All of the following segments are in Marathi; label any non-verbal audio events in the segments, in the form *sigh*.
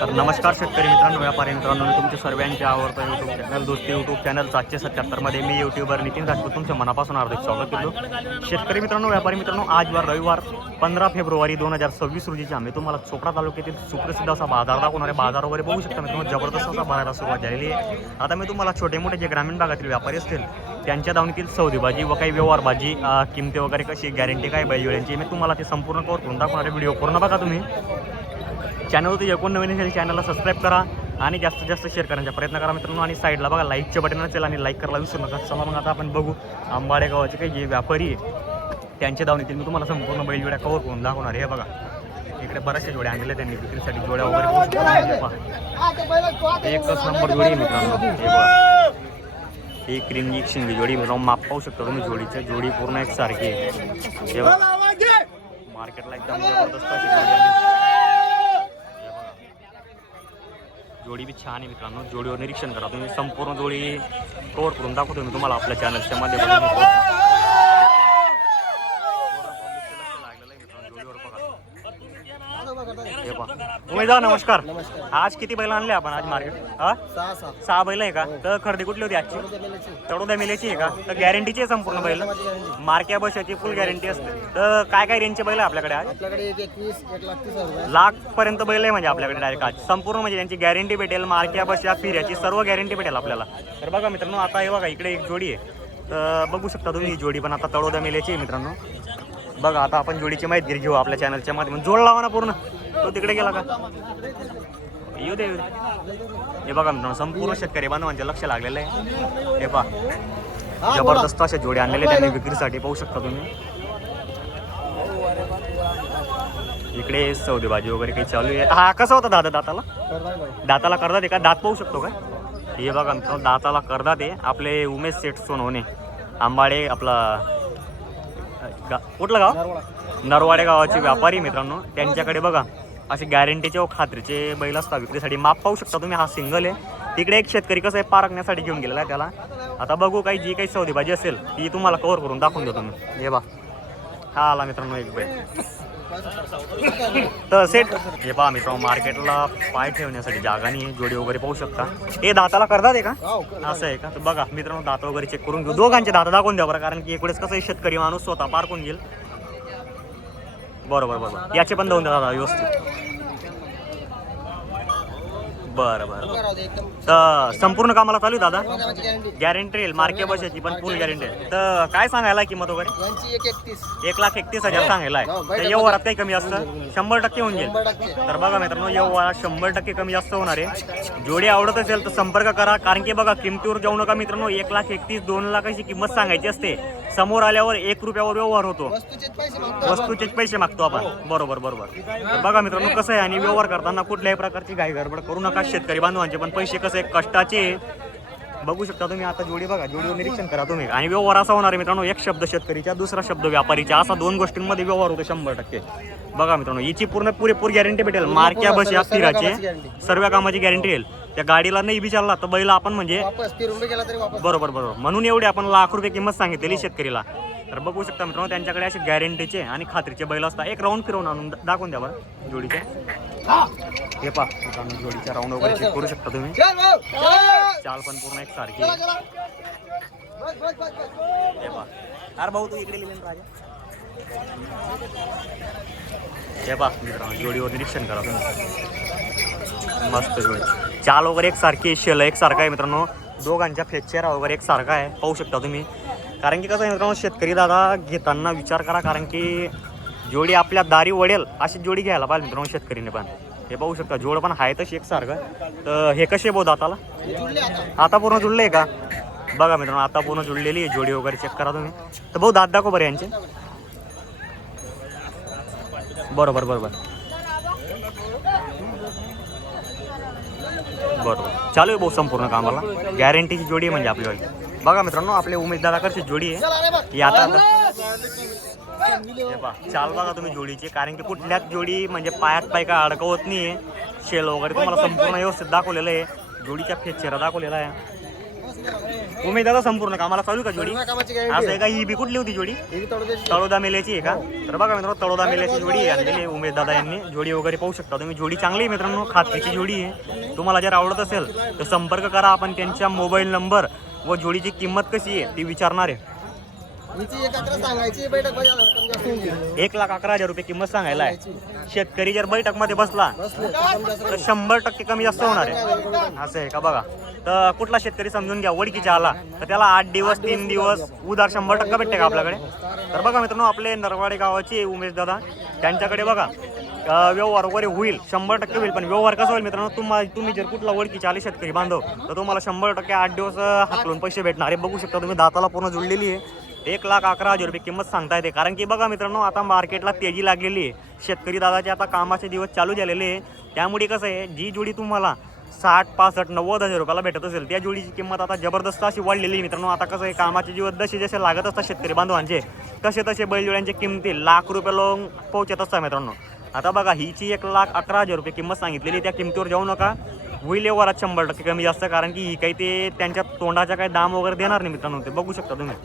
तर नमस्कार शेतकरी मित्रांनो व्यापारी मित्रांनो मी तुमच्या सर्वांचे आवडतं YouTube channel Dosti YouTube channel सातशे सत्याहत्तरमध्ये मी यूट्यूबर नितीन राजपूत तुमच्या मनापासून हार्दिक स्वागत करतो. शेतकरी मित्रांनो व्यापारी मित्रांनो आज वार रविवार पंधरा फेब्रुवारी दोन हजार सव्वीस रोजीचे आम्ही तुम्हाला चोपडा तालुक्यातील सुप्रसिद्ध असा बाजार दाखवणारे बाजार वगैरे बघू शकता मित्रांनो जबरदस्त असा भरायला सुरुवात झालेली आहे. आता मी तुम्हाला छोटे मोठे जे ग्रामीण भागातील व्यापारी असतील त्यांच्या दावणीतील सौदेबाजी व काही व्यवहारबाजी भाजी किमती वगैरे कशी गॅरंटी काय बैलवेळ्यांची मी तुम्हाला ते संपूर्ण कवर करून दाखवणारे व्हिडिओ पूर्ण बघा तुम्ही. चॅनलवरती जे कोण नवीन असेल चॅनलला सबस्क्राईब करा आणि जास्तीत जास्त शेअर करण्याचा प्रयत्न करा मित्रांनो. आणि साईडला बघा लाईकचे बटन असेल आणि लाईक करायला विसरू नका. चला मग आता आपण बघू आंबाडे गावाचे काही जे व्यापारी आहे त्यांच्या दावणीतील मी तुम्हाला संपूर्ण बैल जोड्या कवर करून दाखवणार हे बघा. इकडे बऱ्याचशा जोड्या आणलेल्या त्यांनी. विक्रीसाठी जोड्या वगैरे एकच नंबर जोडी मित्रांनो. हे बघा. एक क्रीम शिंगी जोडी. मित्रांनो माप पाहू शकता तुम्ही जोडीच्या जोडी पूर्ण एक सारखी. आहे बघा. मार्केटला एकदम जबरदस्त अशी जोडी आहे. हे बघा. जोडी बी छान आहे मित्रांनो. जोडीवर निरीक्षण करा तुम्ही. संपूर्ण जोडी कवर करून दाखवतो मी तुम्हाला आपल्या चॅनलच्या माध्यमातून हे उमेदवार नमस्कार. नमस्कार. आज किती बैल आणले आपण आज मार्केट? हा? सहा सहा. सहा बैल आहे का? तर खरेदी कुठली होती आजची? मेलेची तडोदा मिलेची आहे का? तर गॅरंटीची आहे संपूर्ण बैल. मार्क्या बसाची फुल गॅरंटी असते. तर काय काय रेंजचे बैल आहे आपल्याकडे आज? आपल्याकडे एक एकवीस एक लाख तीस हजार रुपये लाख पर्यंत बैल आहे म्हणजे आपल्याकडे डायरेक्ट आज. संपूर्ण म्हणजे त्यांची गॅरंटी भेटेल मार्क्या बसया फिर्याची सर्व गॅरंटी भेटेल आपल्याला. तर बघा मित्रांनो आता हे बघा इकडे एक जोडी आहे. तर बघू शकता तुम्ही ही जोडी पण. आता तळोदा मिल्याची आहे मित्रांनो. बघा आता आपण जोडीची माहिती घेऊ आपल्या चॅनलच्या माध्यमातून. जोड लावा ना पूर्ण. तो तिकडे गेला का? येऊ दे हे बघा मित्रांनो संपूर्ण शेतकरी बांधवांचे लक्ष लागलेलं आहे. हे पहा. जबरदस्त अशा जोडे आणलेले त्यांनी विक्रीसाठी पाहू शकता तुम्ही. इकडे सौदेबाजी वगैरे काही चालू आहे. हा कसा होता दादा दाताला? दाताला करदा दे का? दात पाहू शकतो का? हे बघा मित्रांनो दाताला करदा दे आपले उमेश सेठ सोनवणे आंबाडे आपला कुठलं गाव? नरवाडे गावाचे व्यापारी मित्रांनो त्यांच्याकडे बघा. असे गॅरंटीचे व खात्रीचे बैल असतात विक्रीसाठी. माप पाहू शकता तुम्ही हा सिंगल आहे. तिकडे एक शेतकरी कसं आहे पारखण्यासाठी घेऊन गेलेला आहे त्याला. आता बघू काही जी काही सौदेबाजी असेल ती तुम्हाला कव्हर करून दाखवून देतो मी. हे बा हा आला मित्रांनो एक बैल. तर सेट हे पहा मित्रांनो मार्केटला पाय ठेवण्यासाठी जागा नाही जोडी वगैरे पाहू शकता. हे दाताला करतात आहे का? असं आहे का? तर बघा मित्रांनो दात वगैरे चेक करून घेऊ. दोघांचे दात दाखवून द्या बरं कारण की इकडेच कसं आहे, शेतकरी माणूस स्वतः पारखून घेईल. बरोबर बरोबर. याचे पण देऊन द्या दादा व्यवस्थित. बरं बरं. तर संपूर्ण कामाला चालू आहे दादा? गॅरंटी येईल. मार्के बसायची पण फुल गॅरंटी आहे तर काय सांगायला किंमत वगैरे? एक लाख एकतीस हजार सांगायला आहे. हो, तर व्यवहारात काही कमी असतं शंभर टक्के होऊन जाईल. तर बघा मित्रांनो व्यवहारात शंभर टक्के कमी जास्त होणार आहे. जोडी आवडत असेल तर संपर्क करा. कारण की बघा किमतीवर जाऊ नका मित्रांनो. एक लाख एकतीस दोन लाखाची किंमत सांगायची असते. समोर आल्यावर एक रुपयावर व्यवहार होतो. वस्तूचेच पैसे मागतो आपण. बरोबर बरोबर. बघा मित्रांनो कसं आहे आणि व्यवहार करताना कुठल्याही प्रकारची घाई गडबड करू नका. शेतकरी बांधवांचे पण पैसे कसे कष्टाचे बघू शकता तुम्ही आता जोडी बघा जोडीवर निरीक्षण करा तुम्ही. आणि व्यवहार असा होणार आहे मित्रांनो एक शब्द शेतकरीचा दुसरा शब्द व्यापारीचा असा दोन गोष्टींमध्ये व्यवहार होतो शंभर टक्के. बघा मित्रांनो हिची पूर्ण पुरेपूर गॅरंटी भेटेल. मार्क्या बस या guarantee. सर्व कामाची गॅरंटी येईल. त्या गाडीला नाही विचारला तर बैल आपण म्हणजे बरोबर बरोबर. म्हणून एवढी आपण लाख रुपये किंमत सांगितलेली शेतकरीला. तर बघू शकता मित्रांनो त्यांच्याकडे असे गॅरंटीचे आणि खात्रीचे बैल असतात. एक राऊंड फिरवून आणून दाखवून द्या बरं जोडीचे. हे. पा जोडीच्या राऊंड वगैरे चेक करू शकता तुम्ही. चल पण पूर्ण एक सारखी. हे पा अरे भाऊ तू इकडे लिहिलं राजा. हे पा मित्रांनो जोडीवर निरीक्षण करा तुम्ही. मस्त जोडी. चाल वगैरे एक सारखी शेल एक सारखा आहे मित्रांनो. दोघांच्या फेचेरा वगैरे एक सारखा आहे पाहू शकता तुम्ही. कारण की कसं आहे मित्रांनो शेतकरी दादा घेताना विचार करा कारण की जोडी आपल्या दारी वडेल अशी जोडी घ्यायला पाहिजे मित्रांनो शेतकरीने पण. हे पाहू शकता जोड पण आहे तशी एक सारखं. तर हे कसे बोध आताला? आता पूर्ण जुळले का? बघा मित्रांनो आता पूर्ण जुळलेली आहे जोडी वगैरे चेक करा तुम्ही. तर भाऊ दात दाखव बरं यांचे. बरोबर बरोबर. बरोबर. चालू आहे भाऊ संपूर्ण कामाला. गॅरंटीची जोडी आहे म्हणजे आपल्यावाली बघा मित्रांनो आपले उमेद दादाकडची जोडी आहे. चला ही आता चाल बघा तुम्ही जोडीची कारण की कुठल्याच जोडी म्हणजे पायात पाय काय अडकवत नाही शेल वगैरे तुम्हाला संपूर्ण व्यवस्थित दाखवलेलं आहे. जोडीच्या फेस चेहरा दाखवलेला आहे. उमेद दादा संपूर्ण कामाला चालू का जोडी? असं आहे का? ही बी कुठली होती जोडी? तळोदा मेल्याची आहे का? तर बघा मित्रांनो तळोदा मेल्याची जोडी आहे. आणलेली उमेद दादा यांनी. जोडी वगैरे पाहू शकता तुम्ही. जोडी चांगली आहे मित्रांनो खात्रीची जोडी आहे. तुम्हाला जर आवडत असेल तर संपर्क करा आपण त्यांच्या मोबाईल नंबर व जोडीची किंमत कशी आहे ती विचारणार आहे. हिची एक अकरा सांगायची बैठक बजावला कमी जास्त होऊन गेली. एक लाख अकरा हजार रुपये किंमत सांगायला आहे. शेतकरी जर बैठकमध्ये बसला बसले तर कमी जास्त तर शंभर टक्के कमी जास्त होणार आहे. असं आहे का बघा. तर कुठला शेतकरी समजून घ्या वडकीच्या आला. तर त्याला आठ दिवस तीन दिवस उधार शंभर टक्के भेटते का आपल्याकडे? तर बघा मित्रांनो आपले नरवाडे गावाचे उमेश दादा त्यांच्याकडे बघा. अं, व्यवहार वगैरे होईल शंभर टक्के होईल पण व्यवहार कसा होईल मित्रांनो तुम्हाला तुम्ही जर कुठला ओळखीचे आले शेतकरी बांधव तर तुम्हाला शंभर टक्के आठ दिवस अं, हाकलून पैसे भेटणार आहे. बघू शकता तुम्ही दाताला पूर्ण जुळलेली आहे. एक लाख अकरा हजार रुपये किंमत सांगता येते कारण की बघा मित्रांनो आता मार्केटला तेजी लागलेली आहे. शेतकरी दादाचे आता कामाचे दिवस चालू झालेले आहे. त्यामुळे कसं आहे जी जोडी तुम्हाला साठ पासष्ट नव्वद हजार रुपयाला भेटत असेल त्या जोडीची किंमत आता जबरदस्त अशी वाढलेली आहे मित्रांनो. आता कसं आहे कामाचे दिवस जसे जसे लागत असतात शेतकरी बांधवांचे तसे तसे बैलजोड्यांच्या किमती लाख रुपये लोक पोहोचत असतात मित्रांनो. आता बघा हिची एक लाख अकरा हजार रुपये किंमत सांगितलेली त्या किमतीवर जाऊ नका. होईल वरात शंभर टक्के कमी जास्त कारण की ही काही ते त्यांच्या तोंडाच्या काही दाम वगैरे देणार नाही मित्रांनो ते बघू शकता तुम्ही.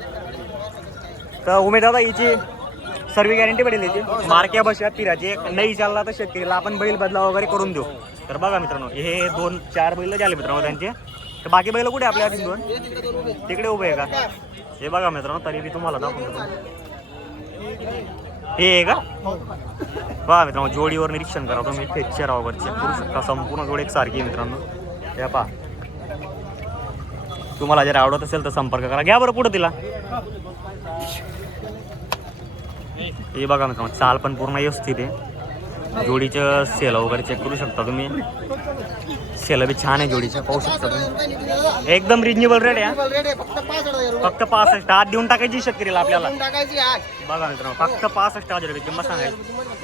तर उमेद दादा हिची सर्व गॅरंटी पडेल याची. मार्क्या बशा पिराची एक नाही चालला तर शेतकरीला आपण बैल बदलाव वगैरे करून देऊ. तर बघा मित्रांनो हे दोन चार बैल झाले मित्रांनो त्यांचे. तर बाकी बैल कुठे आपल्या आधी दोन? तिकडे उभे. आहे का? हे बघा मित्रांनो तरी मी तुम्हाला दाखवतो. हे आहे का? बघा मित्रांनो जोडीवर निरीक्षण करा तुम्ही. फेच्चर वगैरे चेक करू शकता. संपूर्ण जोडी एक सारखी मित्रांनो. या पहा. तुम्हाला जर आवडत असेल तर संपर्क करा. घ्या बरं पुढं तिला. हे बघा मित्रांनो चाल पण पूर्ण व्यवस्थित आहे. जोडीचं सेल वगैरे चेक करू शकता तुम्ही. सेल बी छान आहे जोडीचं पाहू शकता तुम्ही. एकदम रिजनेबल रेट आहे फक्त पासष्ट आत देऊन टाकायची शेतकरीला आपल्याला. आज बघा मित्रांनो फक्त पासष्ट हजार रुपये किंमत सांगायची.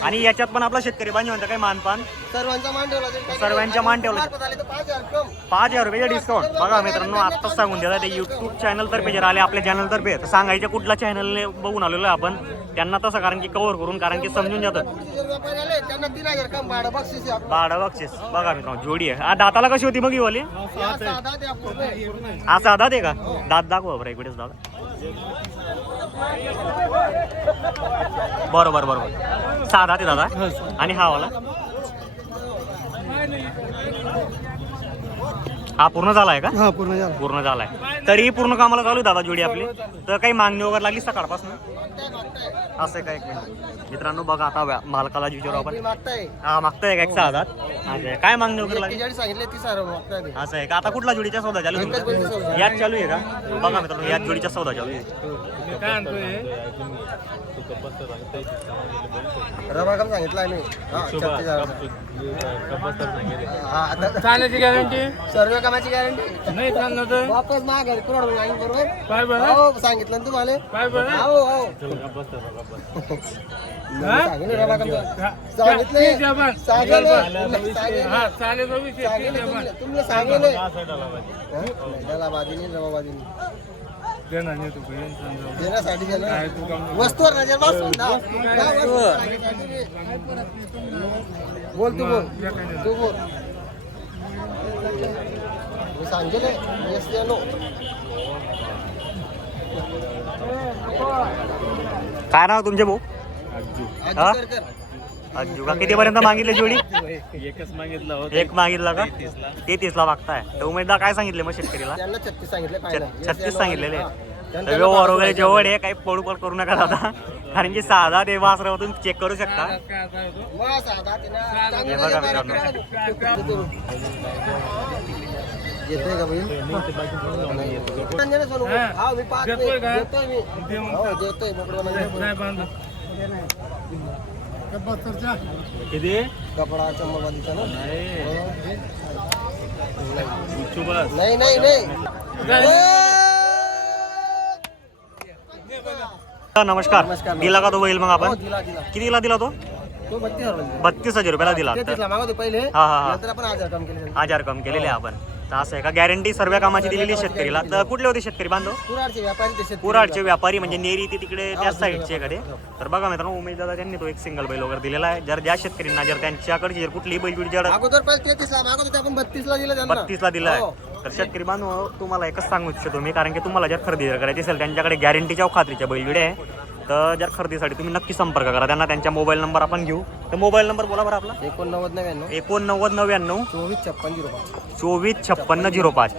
आणि याच्यात पण आपला शेतकरी बांधवांचा काही मानपान. सर्वांचा मान ठेवला जाईल. सर्वांचा मान ठेवला. मार्फत आले तर पाच हजार कम. पाच हजार रुपयाचा डिस्काउंट बघा मित्रांनो आत्ताच सांगून द्या ते युट्यूब चॅनल तर्फे जर आले आपल्या चॅनल तर्फे तर सांगायच्या कुठल्या चॅनलने बघून आलेलो आहे आपण. त्यांना तसं कारण की कव्हर करून कारण की समजून जातं. पुढचे जे व्यापारी आले त्यांना तीन हजार कम भाडं बक्षीस आहे आपलं. बाडा बक्षीस. बघा मित्रांनो जोडी आहे. आ, दाताला कशी होती मग ही वाली? या साधा द्या पूर्ण. असा दात आहे का? दात दाखवा बरं इकडेच दादा. बरोबर बरोबर. साधा ते दादा. आणि हा वाला. हा पूर्ण झालाय का? हा पूर्ण झालं पूर्ण झालाय. तरी पूर्ण कामाला चालू आहे दादा जोडी आपली? तर काही मागणी वगैरे लागली सकाळपासून? असं आहे का एक मिनिट? मित्रांनो बघा आता व्या- मालकाला विचारू आपण. मागताय. हा मागताय का एक सहा हजार? असं आहे. काय मागणी वगैरे लागली? सांगितले मागताय ते. असं आहे का? आता कुठला जोडीचा सौदा चालू आहे तुमचा? याच चालू आहे का? बघा मित्रांनो याच जोडीचा सौदा चालू आहे सांगितलं आम्ही. हा. हा, आता गॅरंटी? सर्व कामाची गॅरंटी नाही तर वापस माघारी करोड होईल बरोबर? काय बरं? हो सांगितलं ना तुम्हाला. काय बरं? हो हो. सांगितलं रवा कम सांगितले. तीस जबान. सांगितले. हा चालेल तो विषय. तीस जबान. तुमने सांगितले. त्याला बाजूनी रवा बाजूनी देणार नाही तू काही समजावून. देण्यासाठी काय गेलं तू काम वस्तूवर नजर बसून ना. ना, वस्तूवर. बोल तू बोल. तू बोल. काय नाव तुमचे भाऊ? हा? अज्जू का? कितीपर्यंत मागितले जोडी? *laughs* एकच मागितलं होतं. एक मागितला का? तेहतीस ला मागताय. तर उमेदवार काय सांगितले मग शेतकरीला? त्यांना छत्तीस सांगितले. छत-. सांगितलेले. हा. तर व्यवहार वगैरे जेवढ आहे काही पडू करू नका दादा. कारण की साधा ते वासरावरून चेक करू शकता. ते हे बघा मित्रांनो. *laughs* येतोय का बैल? रंजन सोनू. हा. हा, मी पाहतोय. देतोय का? देतोय मी. हो, देतोय. मोकळं चंबलवादीचा ना गुच्चू नाही नाही नाही नमस्कार नमस्कार. दिला का तो बैल मग हो, आपण दिला दिला कितीला दिला तो तो बत्तीस हज़ार रुपये. बत्तीस हज़ार रुपयाला दिला तेहतीसला मागवते पहिले हा, हा, हा. नंतर आपण हज़ार कम केले हज़ार कम केलेले आपण तर असं आहे का? गॅरंटी सर्व कामाची दिलेली शेतकरीला. तर कुठले होते शेतकरी बांधव? कुराडचे व्यापारी ते शेतकरी. कुराडचे व्यापारी म्हणजे नेरी ते तिकडे त्या साईडचे कडे तर बघा मित्रांनो उमेश दादा त्यांनी तो एक सिंगल बैल वगैरे दिलेला आहे. जर ज्या शेतकऱ्यांना जर त्यांच्याकडे जर कुठली जर अगोदर पहिले तेहतीसला मागवतो ते आपण बत्तीसला दिलं त्यांना. बत्तीसला दिला आहे हो. तर शेतकरी बांधव तुम्हाला एकच सांगू इच्छितो मी कारण की तुम्हाला जर खरेदी जर करायची असेल त्यांच्याकडे गॅरंटीच्या खात्रीच्या बैलविडे आहे. तर जर खरेदीसाठी तुम्ही नक्की संपर्क करा. त्यांना त्यांच्या मोबाईल नंबर आपण घेऊ. तर मोबाईल नंबर बोला बरं आपला. एकोणनव्वद नव्याण्णव. एकोणनव्वद नव्याण्णव. चोवीस छप्पन झिरो पाच. चोवीस छप्पन्न झिरो पाच.